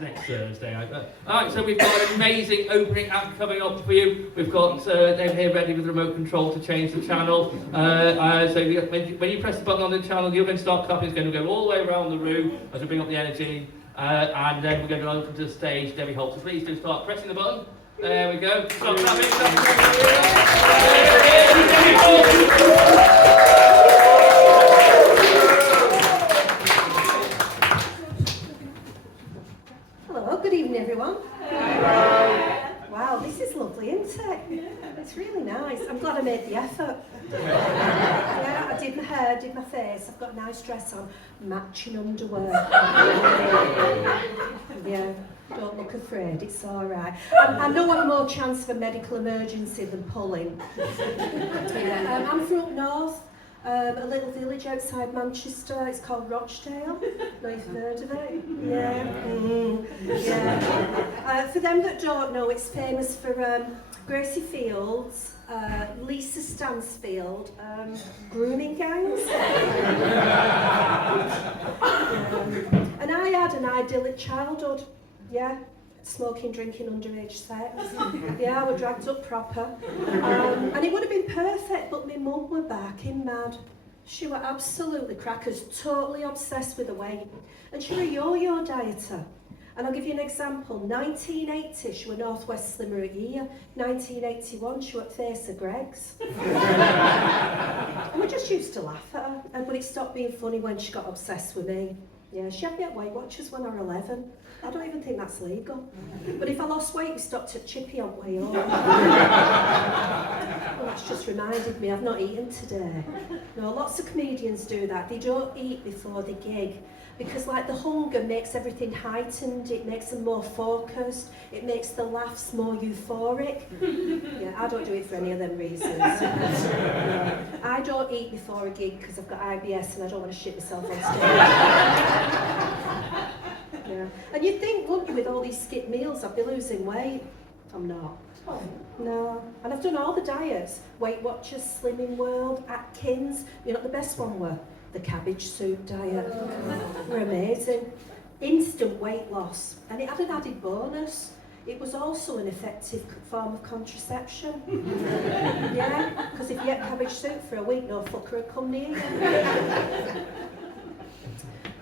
next Thursday. Alright, so we've got an amazing opening act coming up for you. We've got them here ready with the remote control to change the channel. When you press the button on the channel, you're going to start clapping. It's going to go all the way around the room as we bring up the energy. And then we're going to open to the stage, Debbie Holt. So please do start pressing the button. There we go. Start clapping. Hello, good evening everyone. Hello. Wow, this is lovely, isn't it? It's really nice. I'm glad I made the effort. Yeah, I did my hair, did my face, I've got a nice dress on, matching underwear. Yeah, don't look afraid, it's alright. I know I've more chance of a medical emergency than pulling. Yeah, I'm from up north. A little village outside Manchester, it's called Rochdale. Know you've heard of it? Yeah. Yeah. For them that don't know, it's famous for Gracie Fields, Lisa Stansfield, grooming gangs. And I had an idyllic childhood, yeah. Smoking, drinking, underage sex. Yeah, I was dragged up proper. And it would have been perfect, but my mum were barking mad. She were absolutely crackers, totally obsessed with the weight. And she were a yo-yo dieter. And I'll give you an example. 1980, she were North West Slimmer a year. 1981, she were at Face of Greg's. And we just used to laugh at her. But it stopped being funny when she got obsessed with me. Yeah, she had me at Weight Watchers when I was 11. I don't even think that's legal. But if I lost weight, we stopped at Chippy on way home. Well, that's just reminded me I've not eaten today. No, lots of comedians do that. They don't eat before the gig. Because like the hunger makes everything heightened, it makes them more focused, it makes the laughs more euphoric. Yeah, I don't do it for any of them reasons. No, I don't eat before a gig because I've got IBS and I don't want to shit myself on stage. Yeah. And you'd think, wouldn't you, with all these skip meals, I'd be losing weight. I'm not. No. And I've done all the diets. Weight Watchers, Slimming World, Atkins. You know what the best one were? The cabbage soup diet. Were amazing. Instant weight loss. And it had an added bonus. It was also an effective form of contraception. Yeah, because if you ate cabbage soup for a week, no fucker would come near you.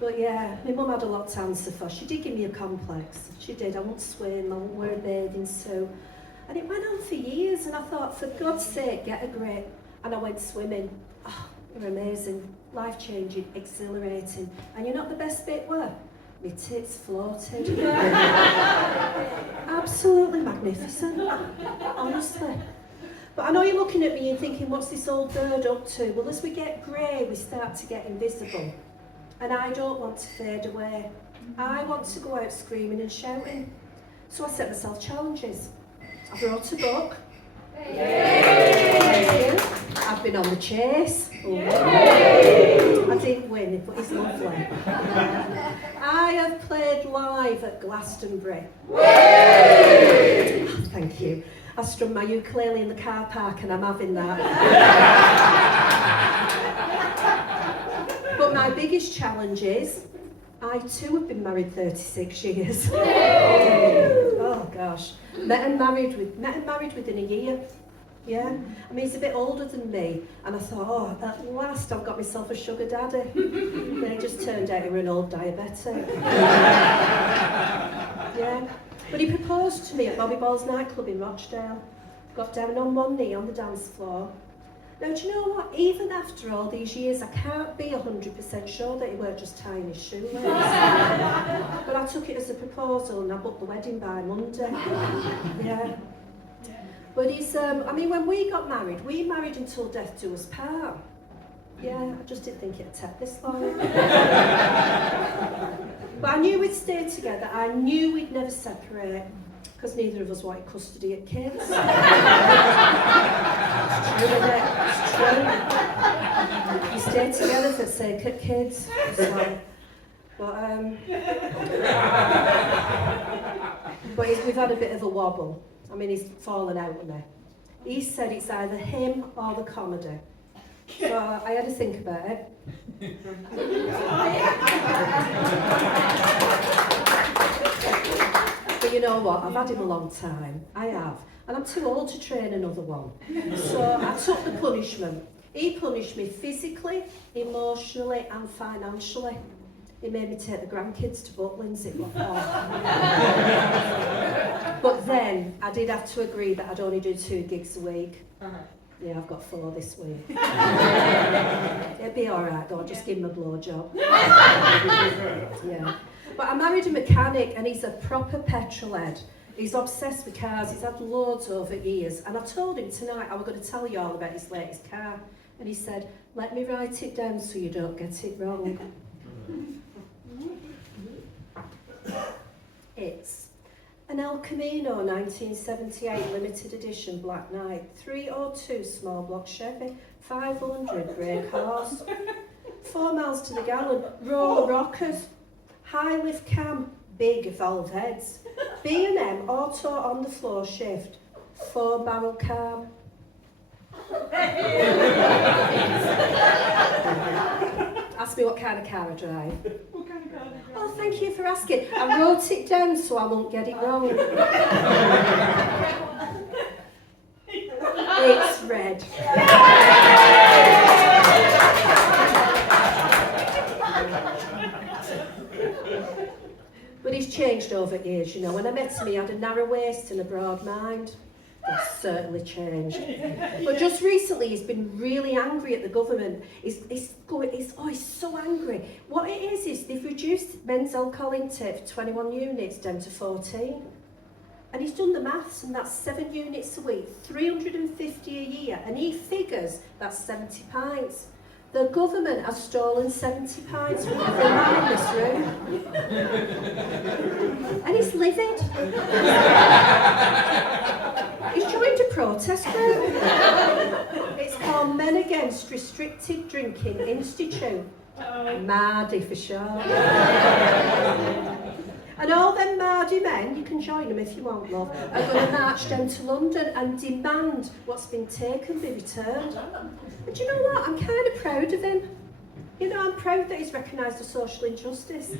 But yeah, my mum had a lot to answer for. She did give me a complex. She did. I wouldn't swim, I wouldn't wear a bathing suit. And it went on for years, and I thought, for God's sake, get a grip. And I went swimming. Oh, they were amazing, life-changing, exhilarating. And you know what the best bit were? My tits floated. Absolutely magnificent, honestly. But I know you're looking at me and thinking, what's this old bird up to? Well, as we get grey, we start to get invisible. And I don't want to fade away. I want to go out screaming and shouting. So I set myself challenges. I wrote a book. Yay! I've been on the chase. I didn't win, but it's lovely. I have played live at Glastonbury. Oh, thank you. I strummed my ukulele in the car park and I'm having that. But my biggest challenge is, I too have been married 36 years. Oh gosh. Met and married within a year. Yeah. I mean, he's a bit older than me. And I thought, oh, at last I've got myself a sugar daddy. Then it just turned out he was an old diabetic. Yeah. But he proposed to me at Bobby Ball's nightclub in Rochdale. Got down on one knee on the dance floor. Now, do you know what? Even after all these years, I can't be 100% sure that he weren't just tying his shoelace. But I took it as a proposal and I booked the wedding by Monday. Yeah. But he's, I mean, when we got married until death do us part. Yeah, I just didn't think it'd take this long. But I knew we'd stay together. I knew we'd never separate. Because neither of us wanted custody of kids. It's true, isn't it? It's true. You stay together for the sake of kids. So, but we've had a bit of a wobble. I mean, he's fallen out with me. He said it's either him or the comedy. So I had to think about it. you know what, I've had him a long time, I have, and I'm too old to train another one. So I took the punishment. He punished me physically, emotionally and financially. He made me take the grandkids to Butlins, it was awful. But then I did have to agree that I'd only do 2 gigs a week. Yeah, I've got 4 this week. It'd be alright though, I'll just give him a blowjob. Yeah. But I married a mechanic and he's a proper petrol head. He's obsessed with cars, he's had loads over years. And I told him tonight I was going to tell you all about his latest car. And he said, let me write it down so you don't get it wrong. It's an El Camino 1978 limited edition Black Knight, 302 small block Chevy, 500 brake horse, 4 miles to the gallon, roller rockers, high lift cam, big valve heads, B&M auto on the floor shift, 4 barrel carb. Ask me what kind of car I drive. Oh, thank you for asking. I wrote it down so I won't get it wrong. It's red. But he's changed over years, you know. When I met him, he had a narrow waist and a broad mind. That's certainly changed. But just recently, he's been really angry at the government. He's so angry. What it is they've reduced men's alcohol intake from 21 units down to 14. And he's done the maths, and that's 7 units a week, 350 a year, and he figures that's 70 pints. The government has stolen 70 pints from every man in this room. And he's livid. He's joined a protest group. It's called Men Against Restricted Drinking Institute. Mardy for sure. And all them Mardy men, you can join them if you want, love, are going to march down to London and demand what's been taken be returned. And do you know what? I'm kind of proud of him. You know, I'm proud that he's recognised a social injustice.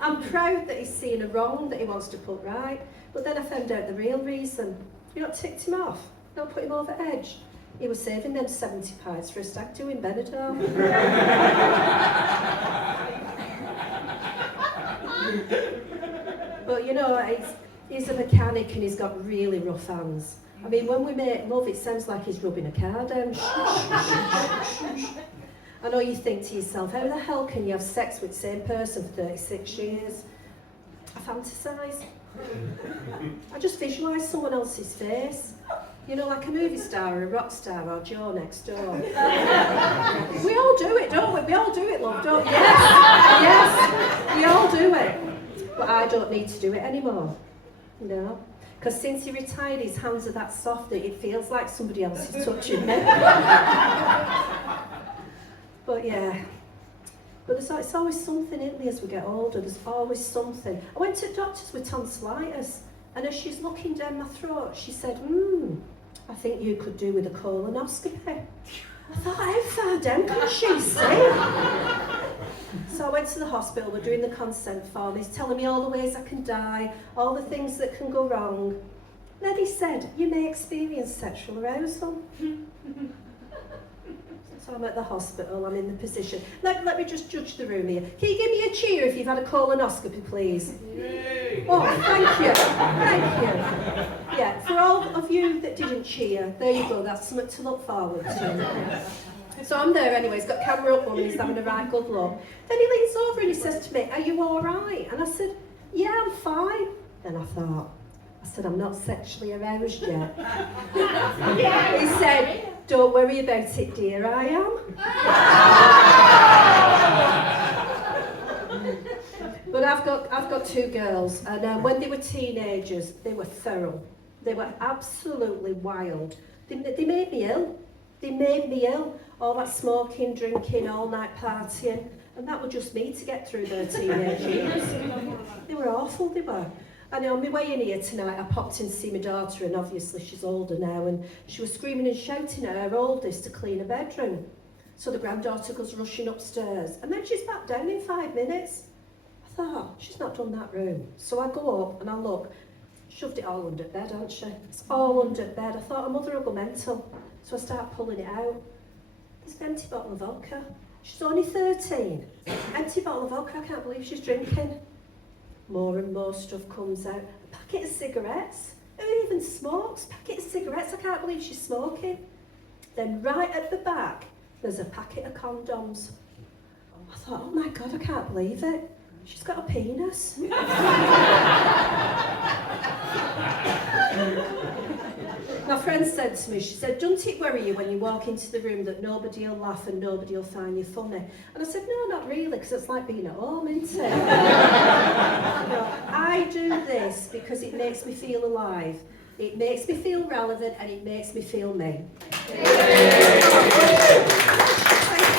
I'm proud that he's seen a wrong that he wants to put right. But then I found out the real reason. You know what ticked him off? Not put him over edge. He was saving them 70 pints for a stag do in Benidorm. But you know, he's a mechanic and he's got really rough hands. I mean, when we make love, it sounds like he's rubbing a car down. I know you think to yourself, how the hell can you have sex with the same person for 36 years? I fantasise. I just visualise someone else's face. You know, like a movie star or a rock star or Joe next door. We all do it, don't we? We all do it, love, don't we? Yes, we all do it. But I don't need to do it anymore, you know? Because since he retired, his hands are that soft that it feels like somebody else is touching me. But yeah. But it's always something, isn't there, as we get older? There's always something. I went to the doctors with tonsillitis, and as she's looking down my throat, she said, I think you could do with a colonoscopy. I thought, how far down can she see? So I went to the hospital, we're doing the consent form, he's telling me all the ways I can die, all the things that can go wrong. Then he said, you may experience sexual arousal. So I'm at the hospital, I'm in the position. Let me just judge the room here. Can you give me a cheer if you've had a colonoscopy, please? Yay. Oh, thank you. Thank you. Yeah, for all of you that didn't cheer, there you go, that's something to look forward to. So I'm there anyway, he's got camera up on me, he's having a right good look. Then he leans over and he says to me, are you all right? And I said, yeah, I'm fine. Then I said, I'm not sexually aroused yet. He said, don't worry about it, dear, I am. But I've got 2 girls, and when they were teenagers, they were feral. They were absolutely wild. They made me ill. They made me ill. All that smoking, drinking, all night partying, and that was just me to get through their teenage years. They were awful, they were. And on my way in here tonight, I popped in to see my daughter, and obviously she's older now, and she was screaming and shouting at her oldest to clean her bedroom. So the granddaughter goes rushing upstairs, and then she's back down in 5 minutes. I I thought, she's not done that room. So I go up and I look, shoved it all under bed, hasn't she? It's all under bed. I thought her mother will go mental. So I start pulling it out. There's an empty bottle of vodka. She's only 13. Empty bottle of vodka, I can't believe she's drinking. More and more stuff comes out. A packet of cigarettes. Who even smokes? Packet of cigarettes, I can't believe she's smoking. Then right at the back, there's a packet of condoms. I thought, oh my God, I can't believe it. She's got a penis. My friend said to me, she said, don't it worry you when you walk into the room that nobody will laugh and nobody will find you funny? And I said, no, not really, because it's like being at home, isn't it? I do this because it makes me feel alive. It makes me feel relevant and it makes me feel me. Thank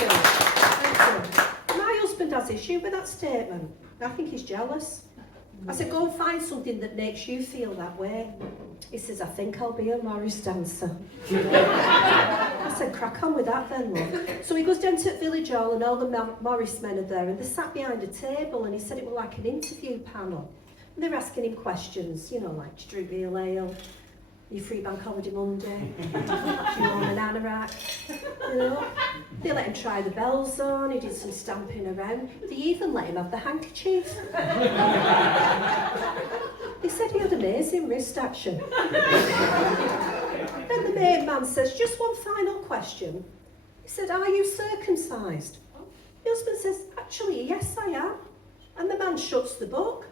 you. My husband has issue with that statement. I think he's jealous. I said, go and find something that makes you feel that way. He says, I think I'll be a Morris dancer. I said, crack on with that then, love. So he goes down to Village Hall and all the Morris men are there and they're sat behind a table and he said it was like an interview panel. And they're asking him questions, you know, like, do you drink real ale? Are you free bank holiday Monday? Do you own an anorak? You know? They let him try the bells on, he did some stamping around. They even let him have the handkerchief. They said he had amazing wrist action. Then the main man says, just one final question. He said, are you circumcised? My husband says, actually, yes, I am. And the man shuts the book.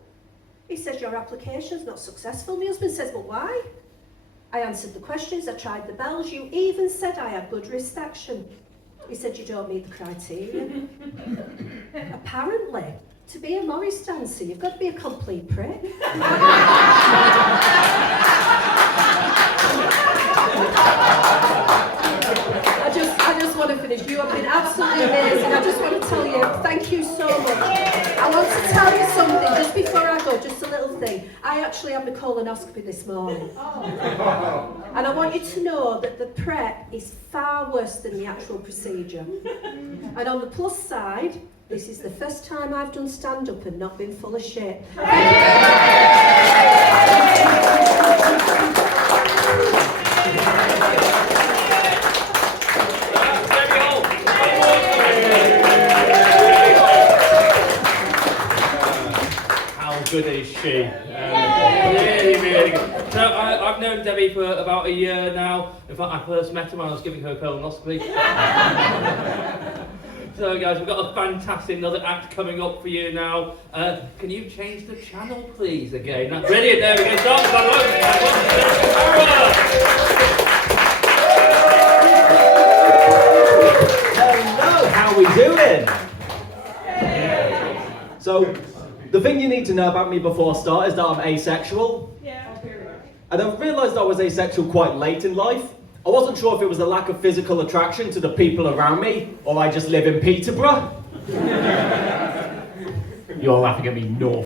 He says, your application's not successful. My husband says, but why? I answered the questions, I tried the bells, you even said I had good wrist action. He said, you don't meet the criteria. Apparently, to be a Morris dancer, you've got to be a complete prick. I just want to finish. You have been absolutely amazing. I just want to tell you, thank you so much. I want to tell you something just before I go, just a little thing. I actually had my colonoscopy this morning. And I want you to know that the prep is far worse than the actual procedure. And on the plus side, this is the first time I've done stand-up and not been full of shit. Good is she? Really, really good. So I've known Debbie for about a year now. In fact, I first met her when I was giving her a colonoscopy. So guys, we've got a fantastic another act coming up for you now. Can you change the channel, please, again? That's brilliant. There we go. Start. Hello, how we doing? So, the thing you need to know about me before I start is that I'm asexual. And I realised I was asexual quite late in life. I wasn't sure if it was a lack of physical attraction to the people around me, or I just live in Peterborough. You're laughing at me, no.